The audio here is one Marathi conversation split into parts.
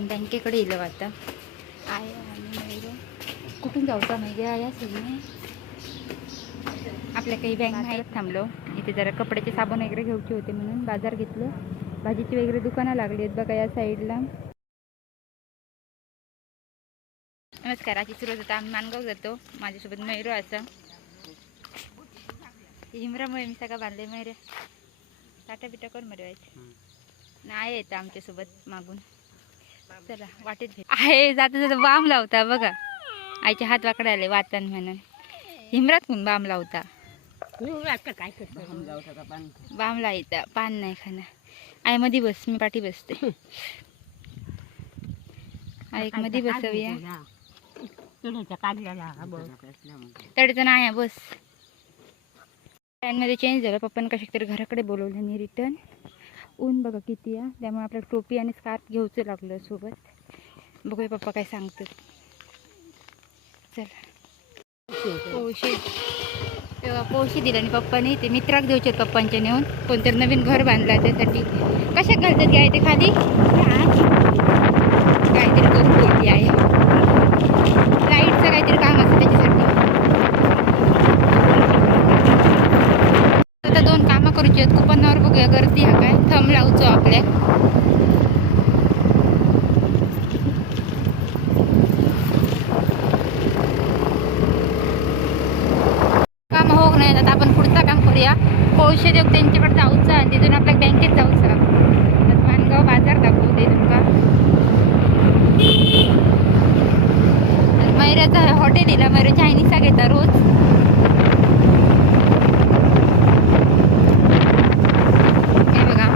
आपण बँकेकडे येलो आता आहे आणि कुठून जाऊचा माहिती या सगळी आपल्या काही बँक माहीत थांबलो इथे जरा कपड्याचे साबण वगैरे घ्यायचे होते म्हणून बाजार घेतलं. भाजीची वगैरे दुकानं लागली आहेत बघा या साईडला. नमस्कार, आजची सुरुवात होता आम्ही मानगाव जातो. माझ्यासोबत मैरो असा हिमरामुळे मी सगळं बांधले. मैरे टाटा बिटा कर मरवायचे नाही येतं आमच्यासोबत मागून. चला वाटेत भेट आहे जाता जाता बाम लावता बघा. आईचे हात वाकडे आले वाचन म्हणून हिमरात कोण बाम लावता. बाम लायता पान नाही खाणं. आई मध्ये बस मी पाठी बसते. आई मध्ये बसवूया तडचं नाही बस. मध्ये चेंज झालं. पप्पाने कशा तरी घराकडे बोलवलं आणि रिटर्न. ऊन बघा किती आहे त्यामुळे आपल्याला टोपी आणि स्कार्फ घ्यायचं लागलं सोबत. बघूया पप्पा काय सांगतात. चला पोशी तेव्हा पोशी दिला आणि पप्पाने ते मित्राक द्यायचे पप्पांच्या नेऊन. कोणतरी नवीन घर बांधलं त्यासाठी. कशात घालतात काय ते खाली काहीतरी करून ठेवली आहे. लाईटचं काहीतरी काम असतं त्याच्यासाठी. आता दोन कामं करूची आहेत. कुपनावर बघूया गर्दी हा काय थंब लावचो आपल्या. काम होत नाही. आता आपण पुढचं काम करूया. पैसे देऊ त्यांच्याकडे जाऊचं आणि तिथून आपल्या बँकेत जाऊचं. मानगाव बाजार दाखवते तुमका. मैऱ्याचा हॉटेल दिला. मैऱ्या चायनीजचा घेता रोज. हे बघा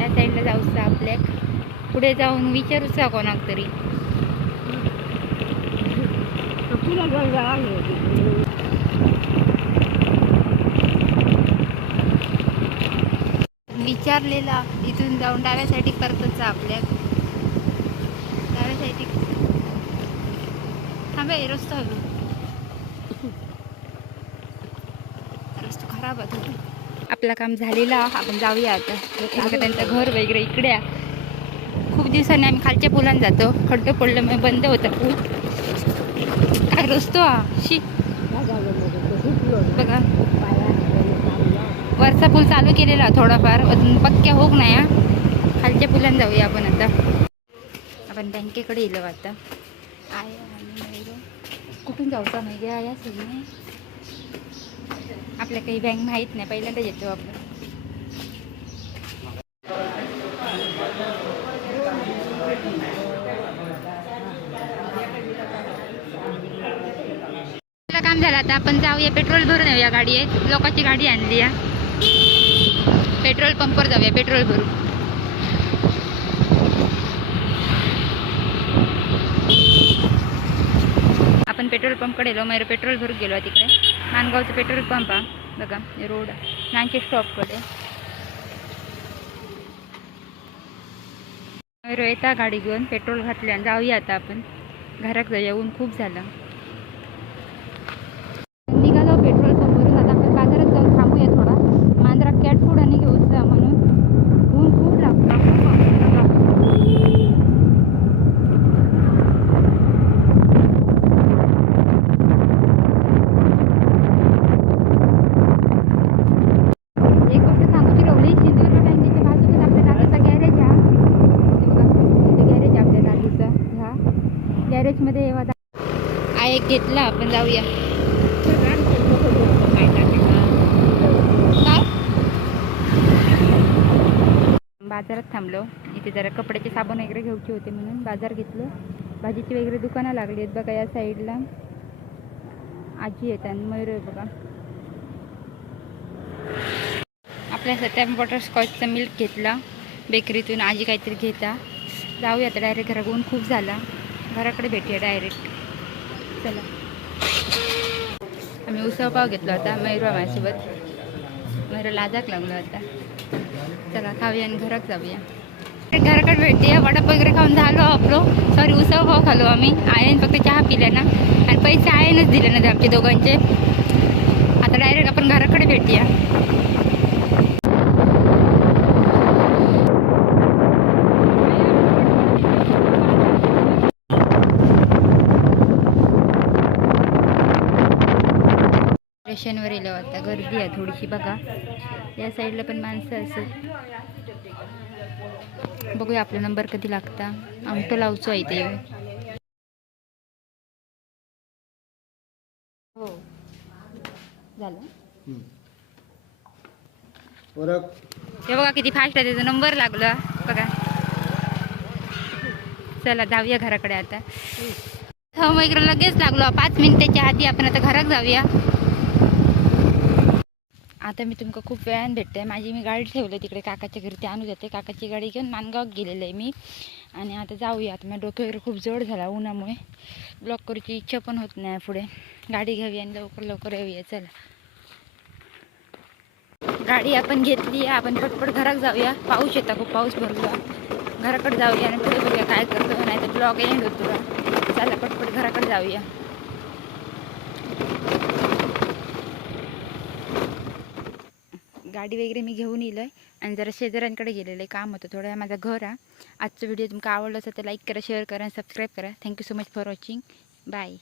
या साईडला जाऊचं आपल्या. पुढे जाऊन विचारूच का कोणाक तरी. विचारलेला इथून जाऊन डाव्या साईड करतच आपल्या. डाव्या साईड थांबे रस्ता हलो. रस्ता खराब आहे. आपलं काम झालेला. आपण जाऊया आता. त्यांचं घर वगैरे इकडे आहे. खूप दिवसांनी आम्ही खालच्या पुलान जातो. खड्डं पडलं मग बंद होतं पूल. काय रस्तो हा शी बघा. वरचा पूल चालू केलेला थोडाफार अजून पक्क्या होक नाही. खालच्या पुलान जाऊया आपण आता. आपण बँकेकडे येलो आता आहे आणि कुठून जाऊचा माहिती या सगळी आपल्या काही बँक माहीत नाही. पहिल्यांदा येतो आपण. काम झालं आता आपण जाऊया पेट्रोल भरून येऊया. गाडी आहे लोकांची गाडी आणली आहे. पेट्रोल पंपवर जाऊया पेट्रोल भरून. आपण पेट्रोल पंपकडे गेलो. मैरो पेट्रोल भरून गेलो तिकडे. मानगावचं पेट्रोल पंप हा बघा. रोड नानचे स्टॉपकडे. मैरो येता गाडी घेऊन पेट्रोल घातल्या. जाऊया आता आपण घरात जाऊया. ऊन खूप झालं. निघालो पेट्रोल पंपवरून. आता आपण बाजारात जाऊन थांबूया थोडा. मांजरा कॅट फूड आणि घेऊचा म्हणून. ऊन खूप लागतं. एक गोष्ट सांगूची रवली. सिंधुदुर्ग बँकेच्या बाजूला आपल्या दादाचा गॅरेज हा बघा. इथे गॅरेज आपल्या दादूचा. ह्या गॅरेजमध्ये एक घेतला. आपण जाऊया. बाजारात थांबलो. इथे जरा कपड्याचे साबण वगैरे घ्यायचे होते म्हणून बाजार घेतलं. भाजीची वगैरे दुकानं लागली आहेत बघा या साईडला. आजी येतात आणि मैरो बघा. आपल्यासाठी आम्ही बटरस्कॉचचा मिल्क घेतला बेकरीतून. आजी काहीतरी घेता. जाऊया आता डायरेक्ट घरा. ऊन खूप झाला. घराकडे भेटूया डायरेक्ट. चला आम्ही उसळ पाव घेतला होता. मैरो माझ्यासोबत. मैरो लाजाक लागलो आता. चला खाऊया आणि घरात जाऊया. घराकडे भेटूया. वडापाव वगैरे खाऊन झालो आपलो. सॉरी उसळ पाव खालो आम्ही. आयन फक्त चहा पिला ना आणि पैसे आयनच दिले ना आमचे दोघांचे. आता डायरेक्ट आपण घराकडे भेटूया. स्टेशनवर येलो आता गर्दी आहे थोडीशी बघा या साईडला पण माणसं असेल बघूया आपला नंबर कधी लागता आमटो लावचो आहे ते हो झालं हे बघा किती फास्ट आहे त्याचा नंबर लागला बघा चला जाऊया घराकडे आता हो मग इकडे लगेच लागलो 5 मिनिटाच्या आधी आपण आता घरात जाऊया आता मी तुमका खूप वेळाने भेटते मी गाडी ठेवली तिकडे काकाच्या घरी ते आणू जाते काकाची गाडी घेऊन मानगावात गेलेलं आहे मी आणि आता जाऊया आता माझ्या डोकं वगैरे खूप जड झाला उन्हामुळे ब्लॉक करूची इच्छा पण होत नाही पुढे गाडी घ्यावी आणि लवकर लवकर येऊया चला गाडी आपण घेतली आपण पटपट घरात जाऊया पाऊस येता खूप पाऊस भरला घराकडे जाऊया आणि पुढे बघूया काय करतो नाही तर ब्लॉग एंड होतो चला पटपट घराकडे जाऊया गाडी वगैरे मी घेऊन येलं आहे आणि जरा शेजाऱ्यांकडे गेलेलं आहे काम होतं थोडं माझं घर आहे आजचा व्हिडिओ तुमका आवडला असेल तर लाईक करा शेअर करा आणि सबस्क्राईब करा thank you so much for watching bye